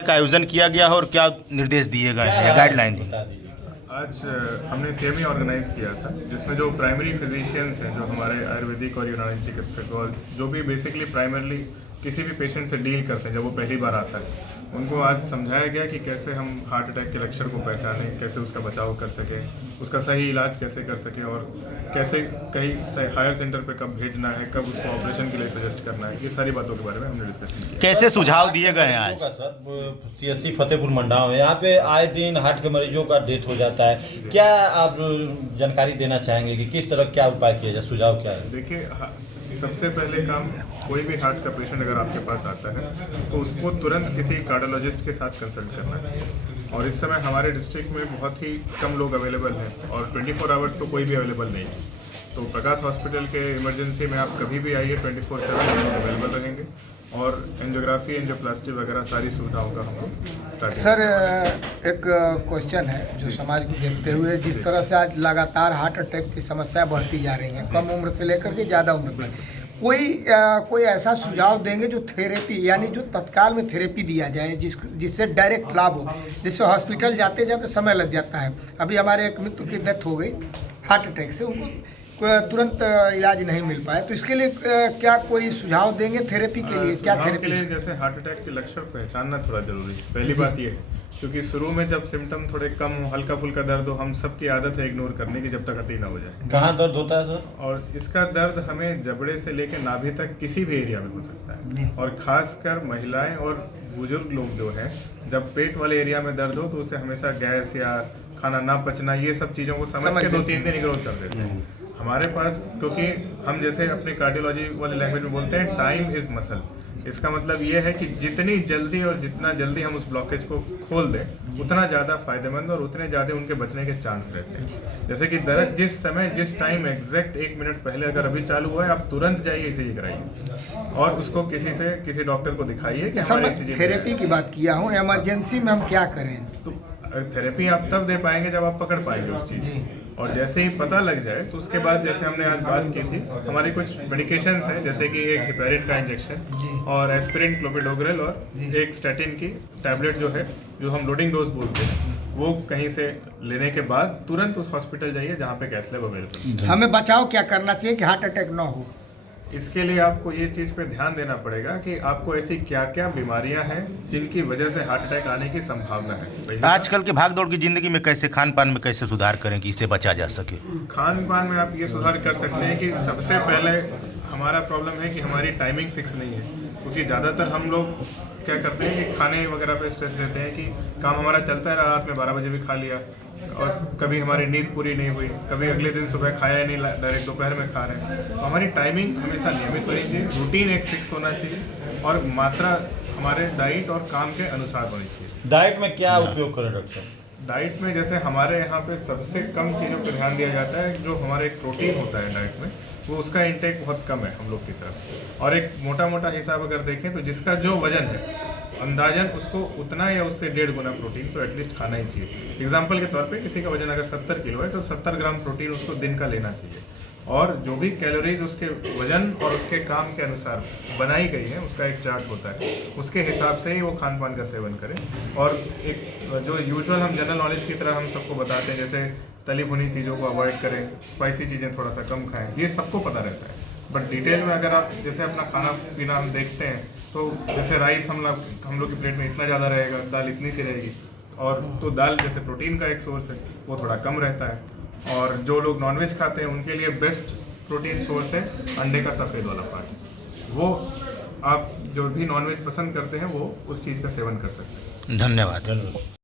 का आयोजन किया गया है और क्या निर्देश दिए गए हैं या गाइडलाइन दी? आज हमने सेमी ऑर्गेनाइज किया था जिसमें जो प्राइमरी फिजिशियंस हैं, जो हमारे आयुर्वेदिक और यूनानी चिकित्सक और जो भी बेसिकली प्राइमरली किसी भी पेशेंट से डील करते हैं जब वो पहली बार आता है, उनको आज समझाया गया कि कैसे हम हार्ट अटैक के लक्षण को पहचानें, कैसे उसका बचाव कर सकें, उसका सही इलाज कैसे कर सकें और कैसे कहीं हायर सेंटर पे कब भेजना है, कब उसको ऑपरेशन के लिए सजेस्ट करना है। ये सारी बातों के बारे में हमने डिस्कशन किया। कैसे सुझाव दिए गए हैं आज? सर CSC फतेहपुर मंडाव है, यहाँ पे आए दिन हार्ट के मरीजों का डेथ हो जाता है। क्या आप जानकारी देना चाहेंगे कि किस तरह क्या उपाय किया जाए, सुझाव क्या है? देखिए, सबसे पहले काम, कोई भी हार्ट का पेशेंट अगर आपके पास आता है तो उसको तुरंत किसी कार्डियोलॉजिस्ट के साथ कंसल्ट करना चाहिए। और इस समय हमारे डिस्ट्रिक्ट में बहुत ही कम लोग अवेलेबल हैं और 24 आवर्स तो कोई भी अवेलेबल नहीं है। तो प्रकाश हॉस्पिटल के इमरजेंसी में आप कभी भी आइए, 24/7 अवेलेबल रहेंगे और एंजियोग्राफी, एंजियोप्लास्टी वगैरह सारी सुविधाओं का हम स्टार्ट। सर, एक क्वेश्चन है जो समाज को देखते हुए, जिस तरह से आज लगातार हार्ट अटैक की समस्या बढ़ती जा रही है, कम उम्र से लेकर के ज़्यादा उम्र तक, कोई ऐसा सुझाव देंगे जो थेरेपी, यानी जो तत्काल में थेरेपी दिया जाए जिससे डायरेक्ट लाभ हो, जिससे हॉस्पिटल जाते जाते समय लग जाता है। अभी हमारे एक मित्र की डेथ हो गई हार्ट अटैक से, उनको तुरंत इलाज नहीं मिल पाया, तो इसके लिए क्या कोई सुझाव देंगे थेरेपी के लिए? क्या थेरेपी के लिए? जैसे हार्ट अटैक के लक्षण पहचानना थोड़ा जरूरी है। पहली बात ये है, क्योंकि शुरू में जब सिम्टम थोड़े कम हो, हल्का फुल्का दर्द हो, हम सबकी आदत है इग्नोर करने की जब तक अति ना हो जाए। कहाँ दर्द होता है सर? और इसका दर्द हमें जबड़े से लेकर नाभि तक किसी भी एरिया में हो सकता है। और खासकर महिलाएं और बुजुर्ग लोग जो हैं, जब पेट वाले एरिया में दर्द हो तो उसे हमेशा गैस या खाना ना पचना, ये सब चीज़ों को समझ के 2-3 दिन इग्नोर कर देते हैं। हमारे पास, क्योंकि हम जैसे अपने कार्डियोलॉजी वाले लैंग्वेज में बोलते हैं, टाइम इज मसल। इसका मतलब ये है कि जितनी जल्दी और जितना जल्दी हम उस ब्लॉकेज को खोल दें, उतना ज़्यादा फायदेमंद और उतने ज़्यादा उनके बचने के चांस रहते हैं। जैसे कि दर्द जिस समय, जिस टाइम एग्जैक्ट 1 मिनट पहले अगर अभी चालू हुआ है, आप तुरंत जाइए इसे ही कराइए और उसको किसी डॉक्टर को दिखाइए कि हमारे थेरेपी की बात किया हूँ, इमरजेंसी में हम क्या करें? तो थेरेपी आप तब दे पाएंगे जब आप पकड़ पाएंगे उस चीज़ को, और जैसे ही पता लग जाए तो उसके बाद, जैसे हमने आज बात की थी, हमारी कुछ मेडिकेशंस हैं, जैसे कि एक हेपेरिन का इंजेक्शन और एस्पिरिन, क्लोपिडोग्रेल और एक स्टैटिन की टैबलेट जो है, जो हम लोडिंग डोज बोलते हैं, वो कहीं से लेने के बाद तुरंत उस हॉस्पिटल जाइए जहाँ पे कैथ लैब अवेलेबल। हमें बचाव क्या करना चाहिए कि हार्ट अटैक ना हो? इसके लिए आपको ये चीज़ पे ध्यान देना पड़ेगा कि आपको ऐसी क्या क्या बीमारियां हैं जिनकी वजह से हार्ट अटैक आने की संभावना है। आजकल के भागदौड़ की जिंदगी में कैसे खान पान में कैसे सुधार करें कि इसे बचा जा सके? खान पान में आप ये सुधार कर सकते हैं कि सबसे पहले हमारा प्रॉब्लम है कि हमारी टाइमिंग फिक्स नहीं है, क्योंकि ज़्यादातर हम लोग क्या करते हैं कि खाने वगैरह पे स्ट्रेस लेते हैं कि काम हमारा चलता है, रात में 12 बजे भी खा लिया और कभी हमारी नींद पूरी नहीं हुई, कभी अगले दिन सुबह खाया नहीं, डायरेक्ट दोपहर में खा रहे हैं। तो हमारी टाइमिंग हमेशा नियमित होनी चाहिए, रूटीन एक फिक्स होना चाहिए और मात्रा हमारे डाइट और काम के अनुसार होनी चाहिए। डाइट में क्या उपयोग करें डॉक्टर? डाइट में जैसे हमारे यहाँ पे सबसे कम चीज़ों पर ध्यान दिया जाता है, जो हमारे एक प्रोटीन होता है डाइट में, वो उसका इंटेक बहुत कम है हम लोग की तरफ। और एक मोटा हिसाब अगर देखें तो जिसका जो वजन है, अंदाजन उसको उतना या उससे 1.5 गुना प्रोटीन तो एटलीस्ट खाना ही चाहिए। एग्जाम्पल के तौर पे किसी का वजन अगर 70 किलो है तो 70 ग्राम प्रोटीन उसको दिन का लेना चाहिए। और जो भी कैलोरीज उसके वजन और उसके काम के अनुसार बनाई गई है, उसका एक चार्ट होता है, उसके हिसाब से ही वो खान पान का सेवन करें। और एक जो यूजुअल हम जनरल नॉलेज की तरह हम सबको बताते हैं, जैसे तली भुनी चीज़ों को अवॉइड करें, स्पाइसी चीज़ें थोड़ा सा कम खाएं, ये सबको पता रहता है। बट डिटेल में अगर आप जैसे अपना खाना पीना हम देखते हैं, तो जैसे राइस हम लोग की प्लेट में इतना ज़्यादा रहेगा, दाल इतनी सी रहेगी, और तो दाल जैसे प्रोटीन का एक सोर्स है वो थोड़ा कम रहता है। और जो लोग नॉनवेज खाते हैं उनके लिए बेस्ट प्रोटीन सोर्स है अंडे का सफ़ेद वाला पार्ट। वो आप जो भी नॉनवेज पसंद करते हैं वो उस चीज़ का सेवन कर सकते हैं। धन्यवाद।